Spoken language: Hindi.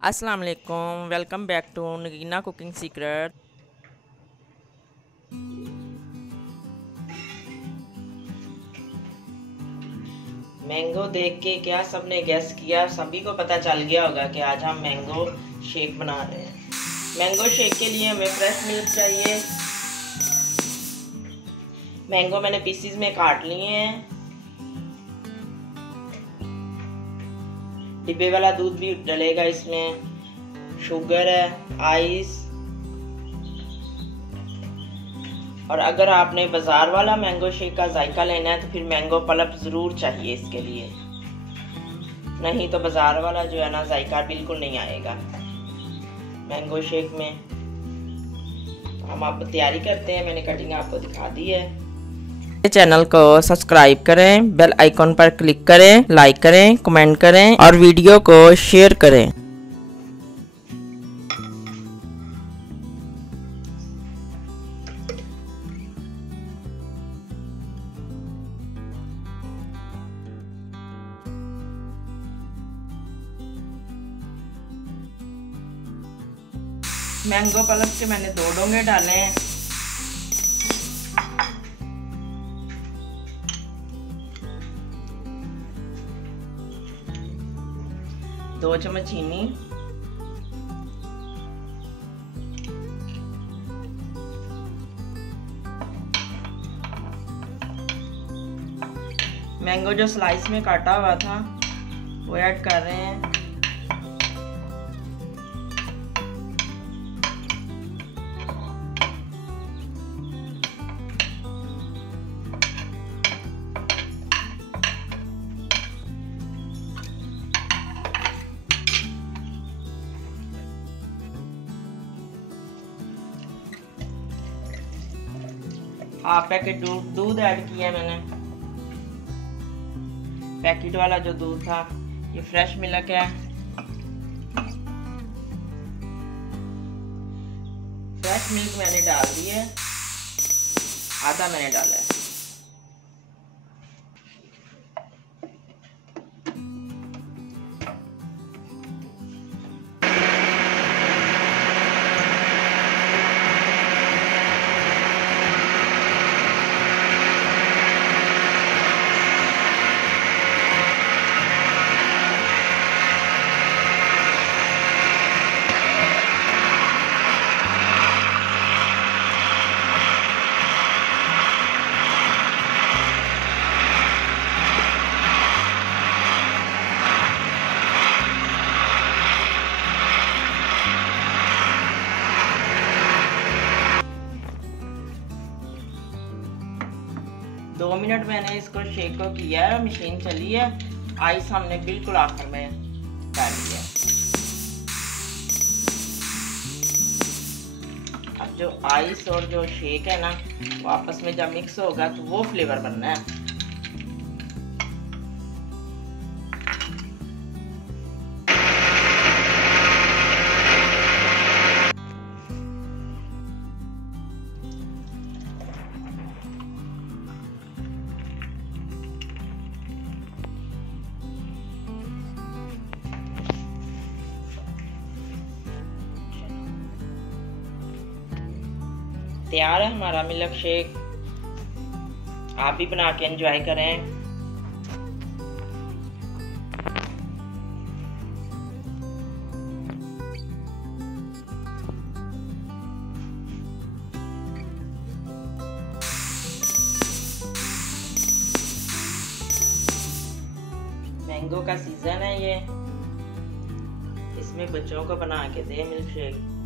अस्सलाम वालेकुम, welcome back to Nagina cooking secret. Mango देख के क्या सबने गेस किया, सभी को पता चल गया होगा कि आज हम मैंगो शेक बना रहे हैं। मैंगो शेक के लिए हमें फ्रेश मिल्क चाहिए। मैंगो मैंने पीसीज में काट लिए हैं। डिब्बे वाला दूध भी डलेगा इसमें, शुगर है, आइस, और अगर आपने बाजार वाला मैंगो शेक का जायका लेना है तो फिर मैंगो पल्प जरूर चाहिए इसके लिए, नहीं तो बाजार वाला जो है ना जायका बिल्कुल नहीं आएगा मैंगो शेक में। हम आप तैयारी करते हैं, मैंने कटिंग आपको दिखा दी है। चैनल को सब्सक्राइब करें, बेल आइकॉन पर क्लिक करें, लाइक करें, कमेंट करें और वीडियो को शेयर करें। मैंगो पल्प के मैंने 2 डोंगे डाले हैं। दो चम्मच चीनी, मैंगो जो स्लाइस में काटा हुआ था वो ऐड कर रहे हैं। हाफ पैकेट दूध ऐड किया मैंने। पैकेट वाला जो दूध था ये फ्रेश मिल्क है। फ्रेश मिल्क मैंने डाल दी है, आधा मैंने डाला है। दो मिनट मैंने इसको शेक को किया है, मशीन चली है। आइस हमने बिल्कुल आखिर में डाल दिया। अब जो आइस और जो शेक है ना वो आपस में जब मिक्स होगा तो वो फ्लेवर बनना है। तैयार है हमारा मिल्क शेक। आप भी बना के एंजॉय करें। मैंगो का सीजन है ये, इसमें बच्चों को बना के दे मिल्क शेक।